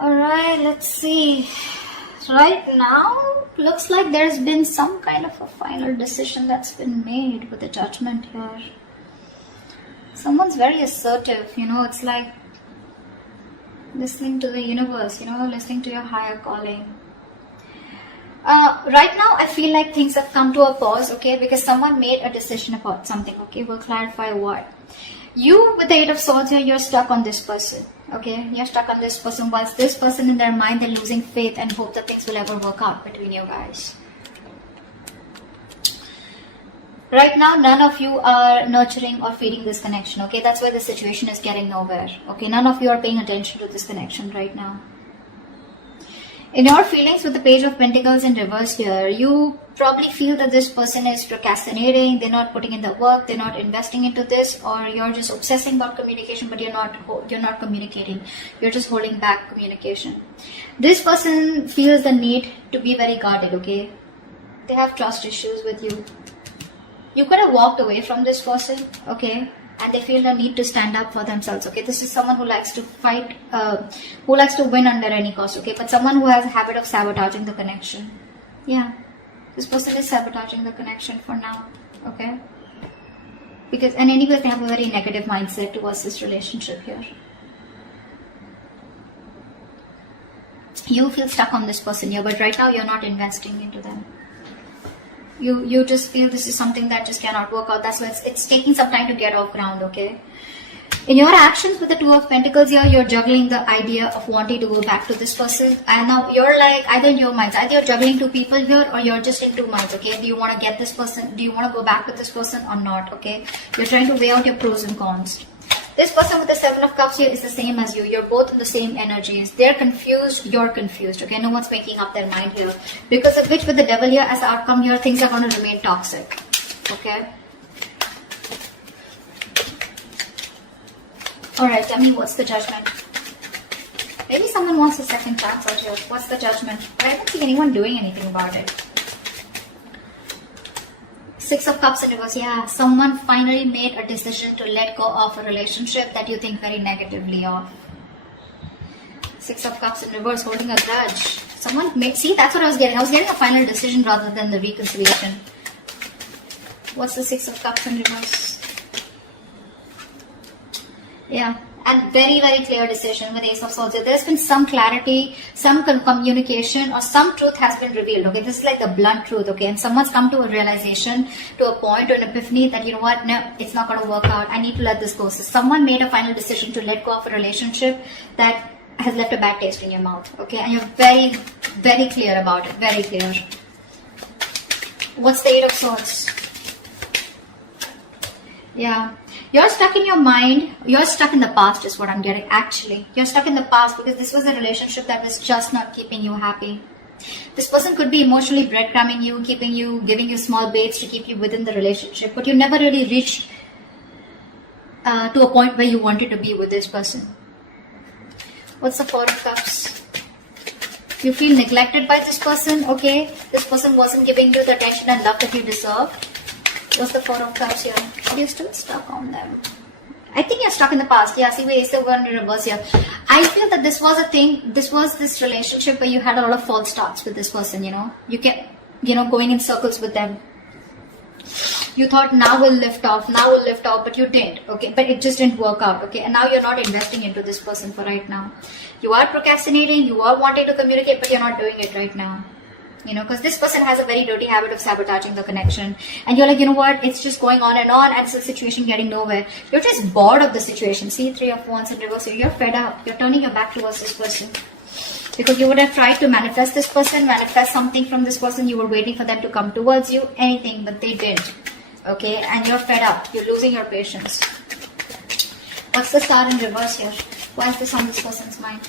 Alright, let's see. Right now, looks like there's been some kind of a final decision that's been made with the judgment here. Someone's very assertive, it's like listening to the universe, listening to your higher calling. Right now, I feel like things have come to a pause, okay, because someone made a decision about something, okay. We'll clarify what. You, with the Eight of Swords here, you're stuck on this person, okay. You're stuck on this person, whilst this person in their mind, they're losing faith and hope that things will ever work out between you guys. Right now, none of you are nurturing or feeding this connection, okay. That's why the situation is getting nowhere, okay. None of you are paying attention to this connection right now. In your feelings with the Page of Pentacles in reverse here, you probably feel that this person is procrastinating, they're not putting in the work, they're not investing into this, or you're just obsessing about communication, but you're not communicating. You're just holding back communication. This person feels the need to be very guarded, okay? They have trust issues with you. You could have walked away from this person, okay? And they feel the need to stand up for themselves, okay? This is someone who likes to fight, who likes to win under any cost, okay? But someone who has a habit of sabotaging the connection. Yeah, this person is sabotaging the connection for now, okay? Because, and anyways, they have a very negative mindset towards this relationship here. You feel stuck on this person here, but right now you're not investing into them. You just feel this is something that just cannot work out. That's why it's taking some time to get off ground, okay? In your actions with the Two of Pentacles here, you're juggling the idea of wanting to go back to this person. And now you're like, either in your minds, either you're juggling two people here or you're just in two minds, okay? Do you want to get this person? Do you want to go back with this person or not, okay? You're trying to weigh out your pros and cons. This person with the Seven of Cups here is the same as you. You're both in the same energies. They're confused, you're confused, okay? No one's making up their mind here. Because of which with the Devil here as the outcome here, things are going to remain toxic, okay? Alright, tell me what's the judgment? Maybe someone wants a second chance out here. What's the judgment? But I don't see anyone doing anything about it. Six of Cups in reverse. Yeah, someone finally made a decision to let go of a relationship that you think very negatively of. Six of Cups in reverse, holding a grudge. Someone made, see, that's what I was getting. I was getting a final decision rather than the reconciliation. What's the Six of Cups in reverse? Yeah, and very, very clear decision with Ace of Swords. There's been some clarity, some communication, or some truth has been revealed, okay? This is like the blunt truth, okay? And someone's come to a realization, to a point, or an epiphany that, you know what, no, it's not going to work out. I need to let this go. So someone made a final decision to let go of a relationship that has left a bad taste in your mouth, okay? And you're very, very clear about it, very clear. What's the Eight of Swords? Yeah. You're stuck in your mind, you're stuck in the past is what I'm getting, actually. You're stuck in the past because this was a relationship that was just not keeping you happy. This person could be emotionally breadcrumbing you, keeping you, giving you small baits to keep you within the relationship, but you never really reached to a point where you wanted to be with this person. What's the Four of Cups? You feel neglected by this person, okay? This person wasn't giving you the attention and love that you deserve. What's the Four of Cups here? You're still stuck on them. I think you're stuck in the past. Yeah, see, we're still going to reverse here. I feel that this was a thing, this was this relationship where you had a lot of false starts with this person, You kept, going in circles with them. You thought now we'll lift off, but you didn't, okay? But it just didn't work out, okay? And now you're not investing into this person for right now. You are procrastinating, you are wanting to communicate, but you're not doing it right now. Because this person has a very dirty habit of sabotaging the connection. And you're like, you know what, it's just going on, and it's the situation getting nowhere. You're just bored of the situation. See, Three of Wands in reverse. You're fed up. You're turning your back towards this person. Because you would have tried to manifest this person, manifest something from this person. You were waiting for them to come towards you, anything, but they didn't. Okay, and you're fed up. You're losing your patience. What's the Star in reverse here? Why is this on this person's mind?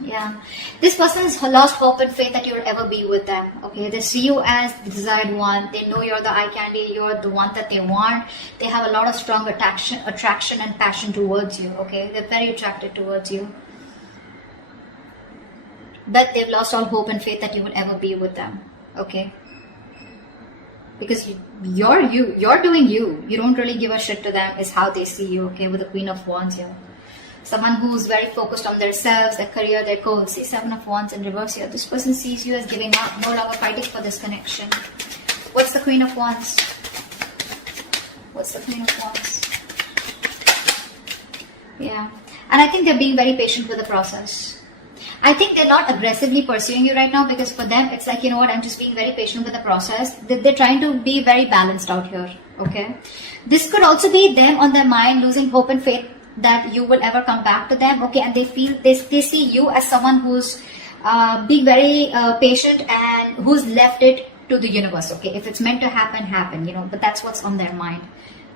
Yeah, this person has lost hope and faith that you'll ever be with them, okay? They see you as the desired one. They know you're the eye candy, you're the one that they want. They have a lot of strong attraction and passion towards you, okay? They're very attracted towards you. But they've lost all hope and faith that you will ever be with them, okay? Because you're doing you. You don't really give a shit to them is how they see you, okay? With the Queen of Wands here. Someone who's very focused on themselves, their career, their goals. See, 7 of Wands in reverse here. This person sees you as giving up, no longer fighting for this connection. What's the Queen of Wands? What's the Queen of Wands? Yeah. And I think they're being very patient with the process. I think they're not aggressively pursuing you right now, because for them, it's like, you know what, I'm just being very patient with the process. They're trying to be very balanced out here, okay? This could also be them on their mind losing hope and faith that you will ever come back to them, okay? And they feel, they see you as someone who's being very patient and who's left it to the universe, okay? If it's meant to happen, happen, you know, but that's what's on their mind.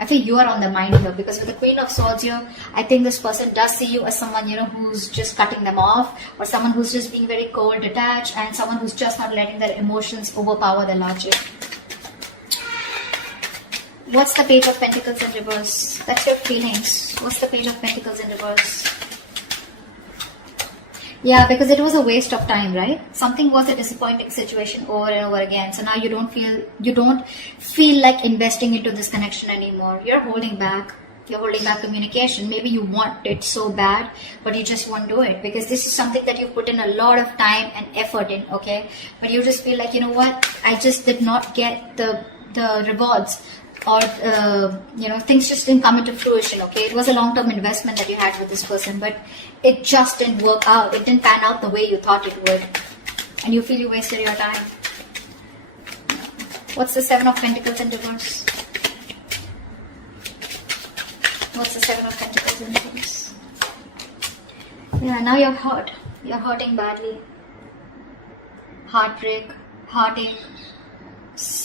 I think you are on the mind here, because with the Queen of Swords here, I think this person does see you as someone, you know, who's just cutting them off, or someone who's just being very cold, detached, and someone who's just not letting their emotions overpower their logic. What's the Page of Pentacles in reverse? That's your feelings. What's the Page of Pentacles in reverse? Yeah, because it was a waste of time, right? Something was a disappointing situation over and over again. So now you don't feel like investing into this connection anymore. You're holding back. You're holding back communication. Maybe you want it so bad, but you just won't do it, because this is something that you put in a lot of time and effort in, okay? But you just feel like, you know what? I just did not get the rewards, or you know, things just didn't come into fruition, okay? It was a long-term investment that you had with this person, but it just didn't work out. It didn't pan out the way you thought it would, and you feel you wasted your time. What's the Seven of Pentacles in reverse? What's the Seven of Pentacles in reverse? Yeah, now you're hurt. You're hurting badly. Heartbreak, heartache,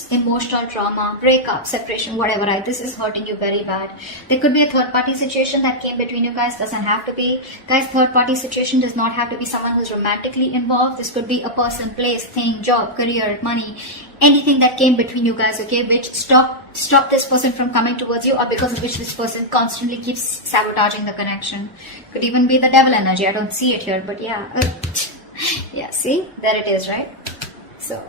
emotional trauma, breakup, separation, whatever. This is hurting you very bad. There could be a third party situation that came between you guys. Doesn't have to be. Guys, third party situation does not have to be someone who's romantically involved. This could be a person, place, thing, job, career, money, anything that came between you guys, okay, which stop this person from coming towards you, or because of which this person constantly keeps sabotaging the connection. Could even be the devil energy. I don't see it here, but yeah. Yeah, see? There it is, right? So,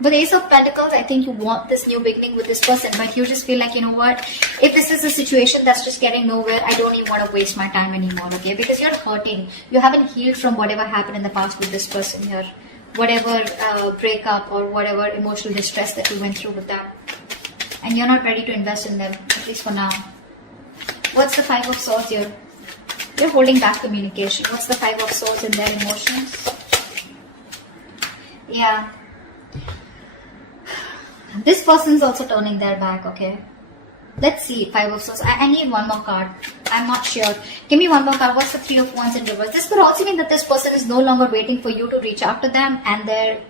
with Ace of Pentacles, I think you want this new beginning with this person, but you just feel like, you know what, if this is a situation that's just getting nowhere, I don't even want to waste my time anymore, okay? Because you're hurting. You haven't healed from whatever happened in the past with this person here. Whatever breakup or whatever emotional distress that you went through with that. And you're not ready to invest in them, at least for now. What's the Five of Swords here? You're holding back communication. What's the Five of Swords in their emotions? Yeah. This person's also turning their back, okay? Let's see, Five of Swords. I need one more card. I'm not sure. Give me one more card. What's the Three of Wands in reverse? This could also mean that this person is no longer waiting for you to reach out to them, and they're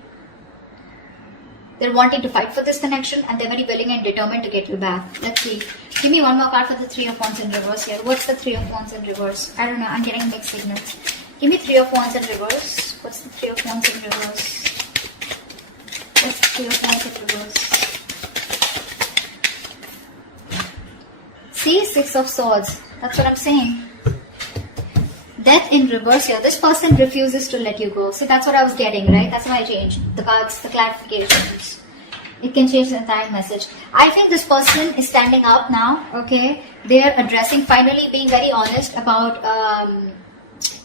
wanting to fight for this connection, and they're very willing and determined to get you back. Let's see. Give me one more card for the Three of Wands in reverse here. What's the Three of Wands in reverse? I don't know. I'm getting mixed signals. Give me Three of Wands in reverse. What's the Three of Wands in reverse? What's the Three of Wands in reverse? See, Six of Swords. That's what I'm saying. Death in reverse here. This person refuses to let you go. So that's what I was getting, right? That's why I changed the cards, the clarifications. It can change the entire message. I think this person is standing up now, okay? They're addressing, finally being very honest about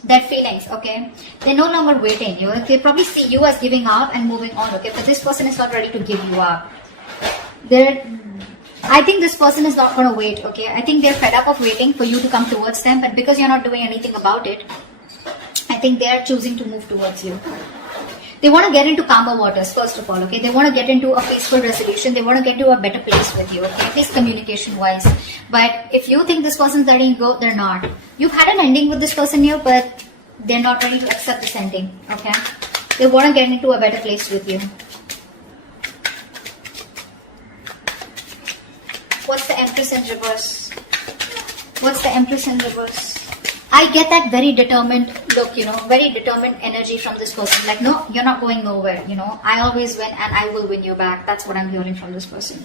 their feelings, okay? They're no longer waiting. They probably see you as giving up and moving on, okay? But this person is not ready to give you up. I think this person is not going to wait, okay? I think they're fed up of waiting for you to come towards them, but because you're not doing anything about it, I think they're choosing to move towards you. They want to get into calmer waters, first of all, okay? They want to get into a peaceful resolution. They want to get to a better place with you, okay? At least communication-wise. But if you think this person's letting you go, they're not. You've had an ending with this person here, but they're not ready to accept this ending, okay? They want to get into a better place with you. What's the Empress in reverse? What's the Empress in reverse? I get that very determined look, very determined energy from this person. Like, no, you're not going nowhere, I always win and I will win you back. That's what I'm hearing from this person.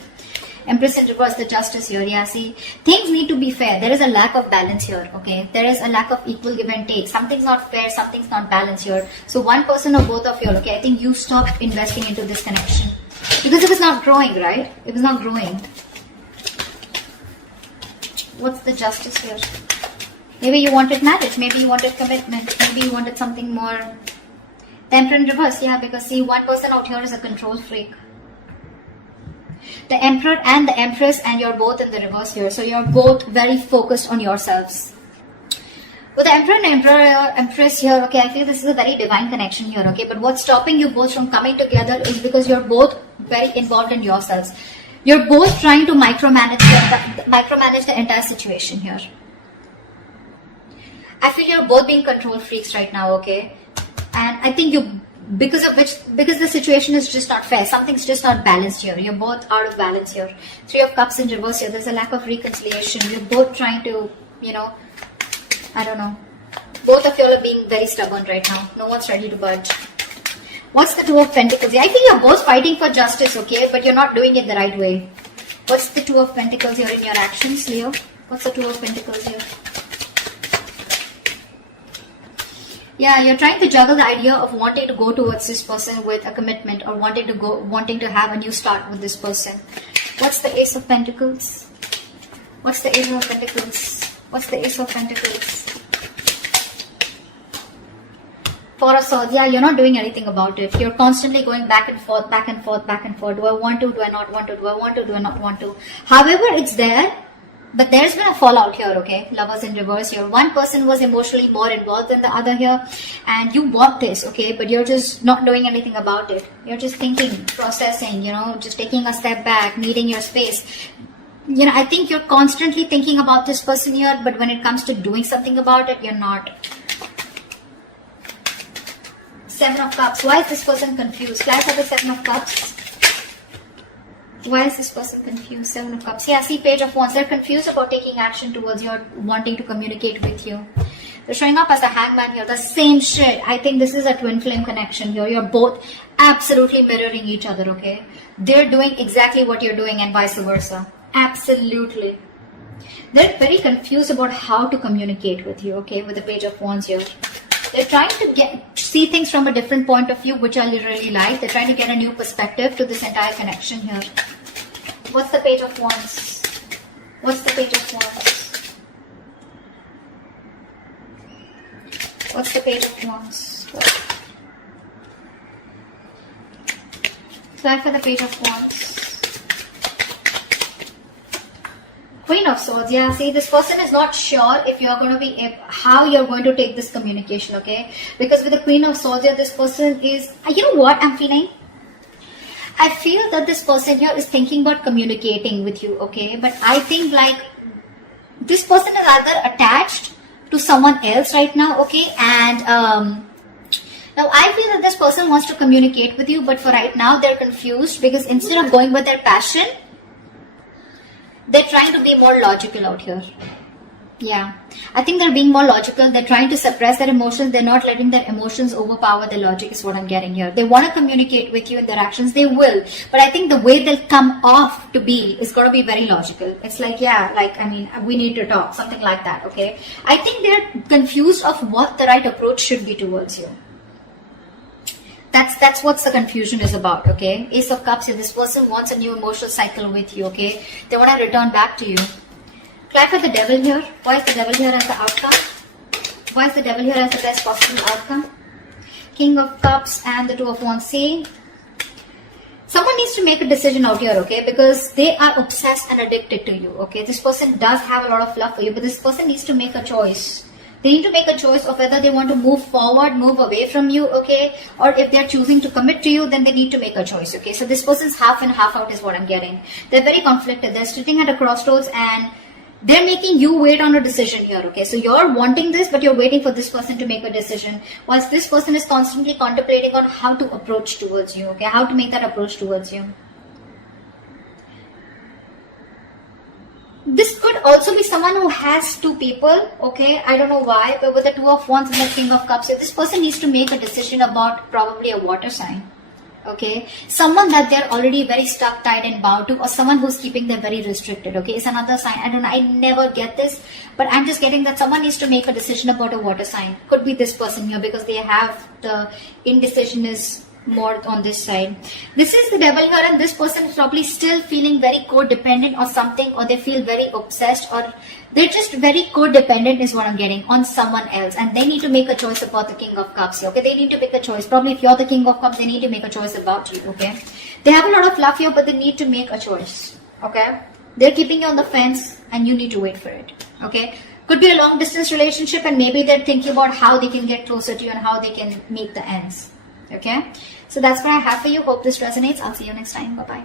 Empress in reverse, the Justice here. Yeah, see, things need to be fair. There is a lack of balance here, okay? There is a lack of equal give and take. Something's not fair, something's not balanced here. So one person or both of you, okay, I think you stop investing into this connection. Because it was not growing, right? It was not growing. What's the Justice here? Maybe you wanted marriage, maybe you wanted commitment, maybe you wanted something more. The Emperor in reverse, yeah, because see, one person out here is a control freak. The Emperor and the Empress, and you're both in the reverse here. So you're both very focused on yourselves. With the Emperor and Empress here, okay, I feel this is a very divine connection here, okay. But what's stopping you both from coming together is because you're both very involved in yourselves. You're both trying to micromanage the entire situation here. I feel you're both being control freaks right now, okay. And I think because the situation is just not fair. Something's just not balanced here. You're both out of balance here. Three of Cups in reverse here. There's a lack of reconciliation. You're both trying to, you know, I don't know. Both of you are being very stubborn right now. No one's ready to budge. What's the Two of Pentacles? I think you're both fighting for justice, okay? But you're not doing it the right way. What's the Two of Pentacles here in your actions, Leo? What's the Two of Pentacles here? Yeah, you're trying to juggle the idea of wanting to go towards this person with a commitment, or wanting to have a new start with this person. What's the Ace of Pentacles? What's the Ace of Pentacles? What's the Ace of Pentacles? Four of Swords. Yeah, you're not doing anything about it. You're constantly going back and forth, back and forth, back and forth. Do I want to? Do I not want to? Do I want to? Do I not want to? However, it's there. But there's been a fallout here, okay? Lovers in reverse here. One person was emotionally more involved than the other here. And you want this, okay? But you're just not doing anything about it. You're just thinking, processing, you know, just taking a step back, needing your space. You know, I think you're constantly thinking about this person here. But when it comes to doing something about it, you're not. Seven of Cups. Why is this person confused? Clash of the Seven of Cups. Why is this person confused? Seven of Cups. Yeah, see, Page of Wands. They're confused about taking action towards your wanting to communicate with you. They're showing up as the Hangman here. The same shit. I think this is a twin flame connection here. You're both absolutely mirroring each other, okay? They're doing exactly what you're doing and vice versa. Absolutely. They're very confused about how to communicate with you, okay? With the Page of Wands here. They're trying to see things from a different point of view, which I really like. They're trying to get a new perspective to this entire connection here. What's the Page of Wands? What's the Page of Wands? What's the Page of Wands? Try for the Page of Wands. Queen of Swords. Yeah, see, this person is not sure if you're going to be, how you're going to take this communication, okay? Because with the Queen of Swords here, this person is, you know what I'm feeling? I feel that this person here is thinking about communicating with you, okay? But I think like this person is either attached to someone else right now, okay? And now I feel that this person wants to communicate with you, but for right now they're confused because instead of going with their passion, they're trying to be more logical out here. Yeah, I think they're being more logical. They're trying to suppress their emotions. They're not letting their emotions overpower their logic is what I'm getting here. They want to communicate with you in their actions. They will. But I think the way they'll come off to be is going to be very logical. It's like, yeah, like, I mean, we need to talk. Something like that, okay? I think they're confused of what the right approach should be towards you. That's what the confusion is about, okay? Ace of Cups here. This person wants a new emotional cycle with you, okay? They want to return back to you. Clap for the Devil here. Why is the Devil here as the outcome? Why is the Devil here as the best possible outcome? King of Cups and the Two of Wands. See, someone needs to make a decision out here, okay? Because they are obsessed and addicted to you, okay? This person does have a lot of love for you, but this person needs to make a choice. They need to make a choice of whether they want to move forward, move away from you, okay? Or if they're choosing to commit to you, then they need to make a choice, okay? So this person's half in, half out is what I'm getting. They're very conflicted. They're sitting at a crossroads and they're making you wait on a decision here, okay? So you're wanting this, but you're waiting for this person to make a decision. Whilst this person is constantly contemplating on how to approach towards you, okay? How to make that approach towards you. This could also be someone who has two people, okay? I don't know why, but with the Two of Wands and the King of Cups, this person needs to make a decision about probably a water sign, okay? Someone that they're already very stuck, tied and bound to, or someone who's keeping them very restricted, okay? It's another sign. I don't know, I never get this, but I'm just getting that someone needs to make a decision about a water sign. Could be this person here because they have the indecision is more on this side. This is the devil here, and this person is probably still feeling very codependent or something, or they feel very obsessed, or they're just very codependent is what I'm getting on someone else, and they need to make a choice about the King of Cups here. Okay, they need to make a choice. Probably if you're the King of Cups, they need to make a choice about you. Okay, they have a lot of love here, but they need to make a choice. Okay, they're keeping you on the fence, and you need to wait for it. Okay, could be a long distance relationship, and maybe they're thinking about how they can get closer to you and how they can meet the ends. Okay, so that's what I have for you. Hope this resonates. I'll see you next time. Bye bye.